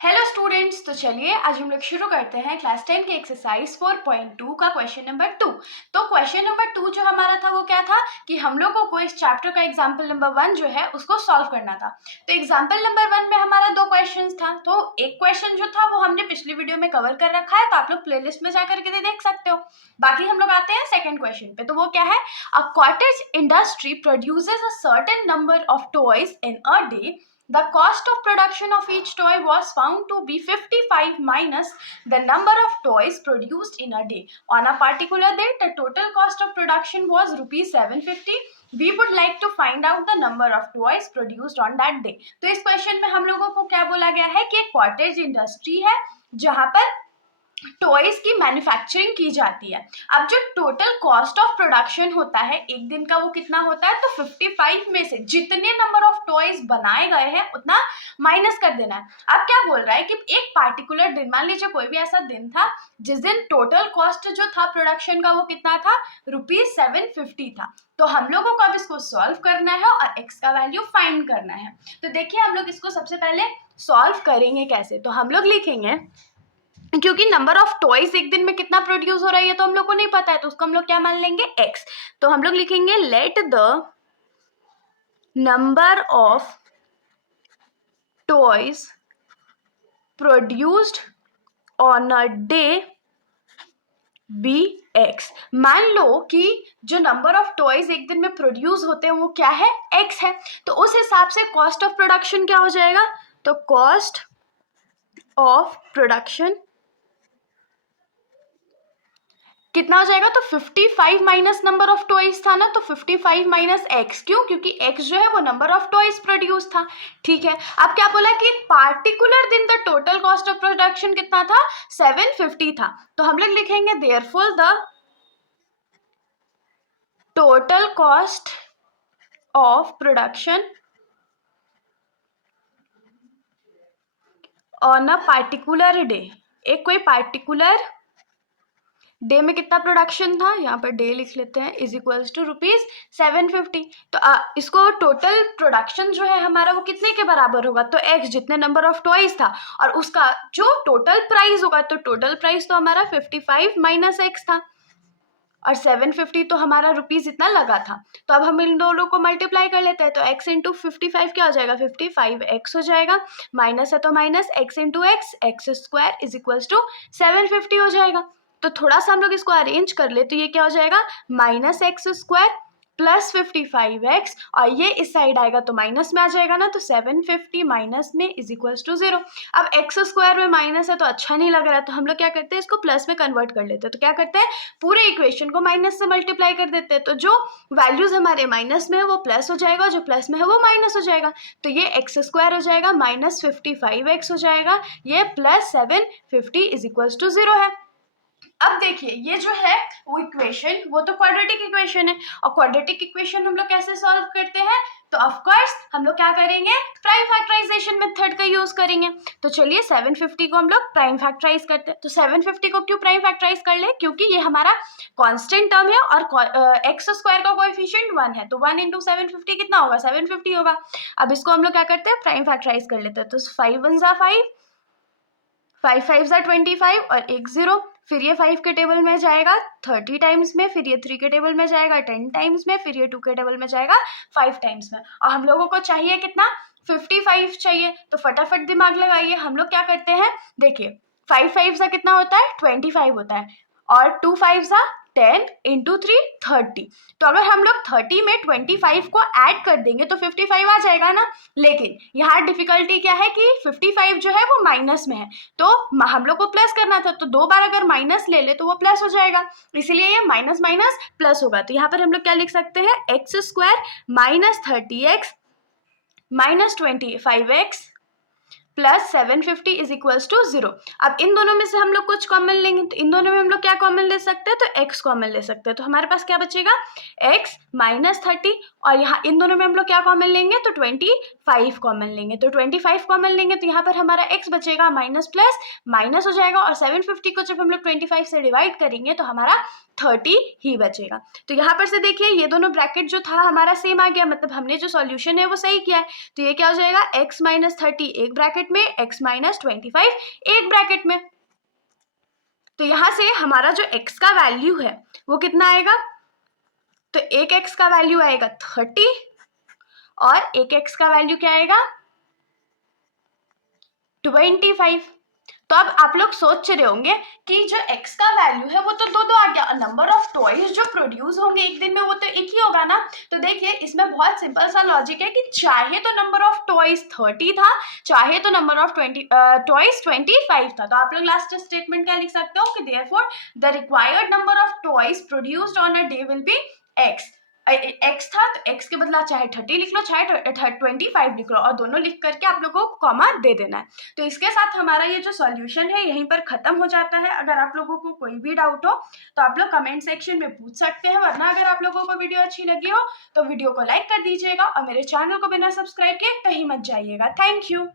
Hello students, तो चलिए आज हम लोग शुरू करते हैं क्लास 10 के एक्सरसाइज 4.2 का क्वेश्चन नंबर 2। तो क्वेश्चन नंबर 2 जो हमारा था वो क्या था कि हम लोगों को इस चैप्टर का एग्जाम्पल नंबर 1 जो है उसको सॉल्व करना था। तो एग्जाम्पल नंबर 1 में हमारा 2 क्वेश्चन था। तो एक क्वेश्चन जो था वो हमने पिछली वीडियो में कवर कर रखा है, तो आप लोग प्लेलिस्ट में जाकर के देख सकते हो। बाकी हम लोग आते हैं सेकेंड क्वेश्चन पे। तो वो क्या है, a cottage industry produces a certain number of toys in a day. The cost of production of each toy was found to be 55 minus the number of toys produced in a day. On a particular day, the total cost of production was rupees 750. We would like to find out the number of toys produced on that day. तो इस question में हम लोगों को क्या बोला गया है कि एक कॉटेज इंडस्ट्री है जहां पर टॉयज की मैन्युफैक्चरिंग की जाती है। अब जो टोटल कॉस्ट ऑफ प्रोडक्शन होता है एक दिन का वो कितना होता है, तो 55 में से जितने नंबर ऑफ टॉयज बनाए गए हैं उतना माइनस कर देना है। अब क्या बोल रहा है कि एक पार्टिकुलर दिन, मान लीजिए कोई भी ऐसा दिन था जिस दिन टोटल कॉस्ट जो था प्रोडक्शन का वो कितना था, रुपीज 750 था। तो हम लोगों को अब इसको सॉल्व करना है और एक्स का वैल्यू फाइंड करना है। तो देखिए हम लोग इसको सबसे पहले सॉल्व करेंगे कैसे। तो हम लोग लिखेंगे, क्योंकि नंबर ऑफ टॉयज एक दिन में कितना प्रोड्यूस हो रहा है ये तो हम लोग को नहीं पता है, तो उसको हम लोग क्या मान लेंगे, एक्स। तो हम लोग लिखेंगे let the number of toys produced on a day be x. मान लो कि जो नंबर ऑफ टॉयज एक दिन में प्रोड्यूस होते हैं वो क्या है, एक्स है। तो उस हिसाब से कॉस्ट ऑफ प्रोडक्शन क्या हो जाएगा, तो कॉस्ट ऑफ प्रोडक्शन कितना हो जाएगा, तो 55 माइनस नंबर ऑफ टॉयज था ना, तो 55 माइनस एक्स। क्यों, क्योंकि एक्स जो है वो नंबर ऑफ टॉयज प्रोड्यूस था। ठीक है, अब क्या बोला कि पार्टिकुलर दिन the total cost of production कितना था, 750 था। तो हम लोग लिखेंगे therefore the total cost of production on a particular day. एक कोई पार्टिकुलर डे में कितना प्रोडक्शन था, यहाँ पर डे लिख लेते हैं, इज इक्वल्स टू रुपीज 750। तो इसको टोटल प्रोडक्शन जो है हमारा वो कितने के बराबर होगा, तो एक्स जितने नंबर ऑफ टॉयज था और उसका जो टोटल प्राइस होगा, तो टोटल प्राइस तो हमारा 55 माइनस एक्स था और 750 तो हमारा रुपीज इतना लगा था। तो अब हम इन दोनों को मल्टीप्लाई कर लेते हैं, तो x इंटू 55 क्या हो जाएगा, 55x हो जाएगा, माइनस है तो minus, x into x square is equals to 750 हो जाएगा। तो थोड़ा सा हम लोग इसको अरेंज कर ले, तो ये क्या हो जाएगा, minus x square plus 55x, और ये इस साइड आएगा तो माइनस में आ जाएगा ना, तो 750 माइनस में इज इक्वल्स टू 0। अब एक्स स्क्वायर में माइनस है तो अच्छा नहीं लग रहा है, तो हम लोग क्या करते हैं, इसको प्लस में कन्वर्ट कर लेते हैं। तो क्या करते हैं, पूरे इक्वेशन को माइनस से मल्टीप्लाई कर देते हैं, तो जो वैल्यूज हमारे माइनस में है वो प्लस हो जाएगा, जो प्लस में है वो माइनस हो जाएगा। तो ये एक्स स्क्वायर हो जाएगा माइनस 55x हो जाएगा, ये प्लस 750 इज इक्वल्स टू 0 है। अब देखिए ये जो है वो इक्वेशन वो तो क्वाड्रेटिक इक्वेशन है, और क्वाड्रेटिक इक्वेशन हम लोग कैसे सॉल्व करते हैं, तो ऑफ कोर्स हम लोग क्या करेंगे, प्राइम फैक्टराइजेशन मेथड का यूज करेंगे। तो चलिए 750 को हम लोग प्राइम फैक्टराइज करते हैं। तो 750 को क्यों प्राइम फैक्टराइज कर ले, क्योंकि ये हमारा कांस्टेंट टर्म है और एक्स स्क्वायर का कोएफिशिएंट 1 है, तो 1 इंटू 750 कितना होगा, 750 होगा। अब इसको हम लोग क्या करते हैं, प्राइम फैक्टराइज कर लेते हैं। तो 5 1 जा 5, 5 5 जा 25 और 1 0, फिर ये 5 के टेबल में जाएगा 30 टाइम्स में, फिर ये 3 के टेबल में जाएगा 10 टाइम्स में, फिर ये 2 के टेबल में जाएगा 5 टाइम्स में। और हम लोगों को चाहिए कितना, 55 चाहिए। तो फटाफट दिमाग लगाइए, हम लोग क्या करते हैं, देखिए 5 5 सा कितना होता है, 25 होता है, और 2 5 सा 10 इंटू 3 30। तो अगर हम लोग 30 में 25 को ऐड कर देंगे तो 55 आ जाएगा ना। लेकिन यहाँ डिफिकल्टी क्या है कि 55 जो है वो माइनस में है, तो हम लोग को प्लस करना था, तो 2 बार अगर माइनस ले ले तो वो प्लस हो जाएगा, इसीलिए ये माइनस माइनस प्लस होगा। तो यहाँ पर हम लोग क्या लिख सकते हैं, x square minus 30x minus 25x plus 750 is equals to 0। अब इन दोनों में से हम लोग कुछ कॉमन लेंगे, तो इन दोनों में हम लोग क्या कॉमन ले सकते हैं, तो x कॉमन ले सकते हैं। तो हमारे पास क्या बचेगा, x माइनस 30, और यहाँ इन दोनों में हम लोग क्या कॉमन लेंगे, तो 25 कॉमन लेंगे। तो 25 कॉमन लेंगे तो यहाँ पर हमारा x बचेगा, माइनस प्लस माइनस हो जाएगा, और 750 को जब हम लोग 25 से डिवाइड करेंगे तो हमारा 30 ही बचेगा। तो यहाँ पर से देखिए ये दोनों ब्रैकेट जो था हमारा सेम आ गया, मतलब हमने जो सॉल्यूशन है वो सही किया है। तो ये क्या हो जाएगा, x माइनस 30 एक ब्रैकेट ब्रैकेट में, x माइनस 25 एक ब्रैकेट में। तो यहाँ से हमारा जो x का वैल्यू है वो कितना आएगा, तो एक x का वैल्यू आएगा 30 और एक x का वैल्यू क्या आएगा 25। तो अब आप लोग सोच रहे होंगे कि जो x का वैल्यू है वो तो दो आ गया, नंबर ऑफ टॉयज जो प्रोड्यूस होंगे एक दिन में वो तो एक ही होगा ना। तो देखिए इसमें बहुत सिंपल सा लॉजिक है कि चाहे तो नंबर ऑफ टॉयज 30 था, चाहे तो नंबर ऑफ टॉयज 25 था। तो आप लोग लास्ट स्टेटमेंट क्या लिख सकते हो कि therefore the required number of toys produced on a day will be x। x था तो x के बदला चाहे 30 लिख लो चाहे 25 लिख लो और दोनों लिख करके आप लोगों को कॉमा दे देना है। तो इसके साथ हमारा ये जो सॉल्यूशन है यहीं पर खत्म हो जाता है। अगर आप लोगों को कोई भी डाउट हो तो आप लोग कमेंट सेक्शन में पूछ सकते हैं, वरना अगर आप लोगों को वीडियो अच्छी लगी हो तो वीडियो को लाइक कर दीजिएगा और मेरे चैनल को बिना सब्सक्राइब किए कहीं मत जाइएगा। Thank you.